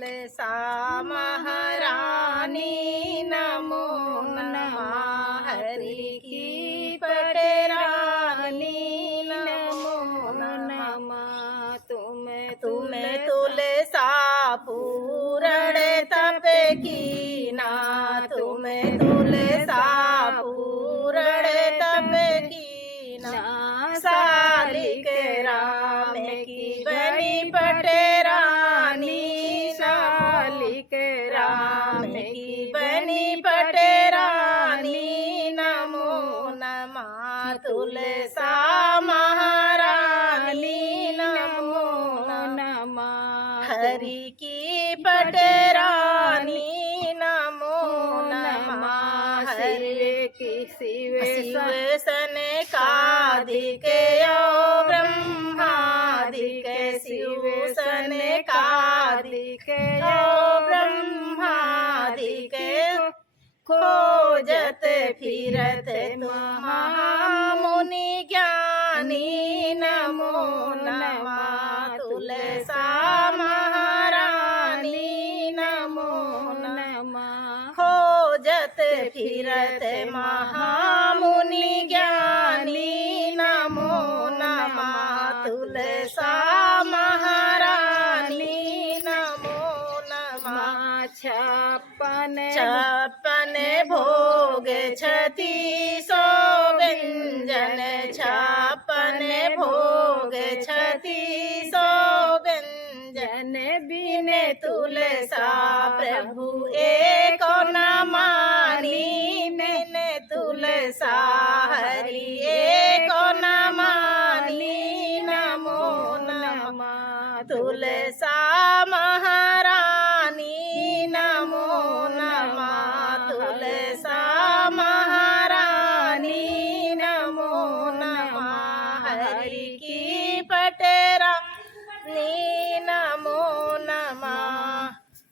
तुलसा महारानी नमो नमः। हरि की पटरानी नमो नमः। तुम तुलसा पूरण तप कीना, तुम तुलसा पूरण तप कीना। सालिक राम की बनी पटरानी, सालिक राम की बनी पटरानी नमो नमः। तुलसा महारानी नमो नमः। हरि की पटरानी नमो नमः। हरि की शिव सनकादिक ब्रह्मादिक, शिव सनकादिक ब्रह्मादिक। खोजत फिरत महामुनि ज्ञानी नमो नमः। तुलसा महारानी नमो नमः। खोजत फिरत महामुनि ज्ञानी नमो नमः। तुलसा महारानी नमो नमः। छप्पन भोग 36 व्यंजन, छप्पन भोग 36 व्यंजन। बिन तुलसा प्रभु एक न मानी, बिन तुलसा हरि एक न मानी नमो नमः। तुलसा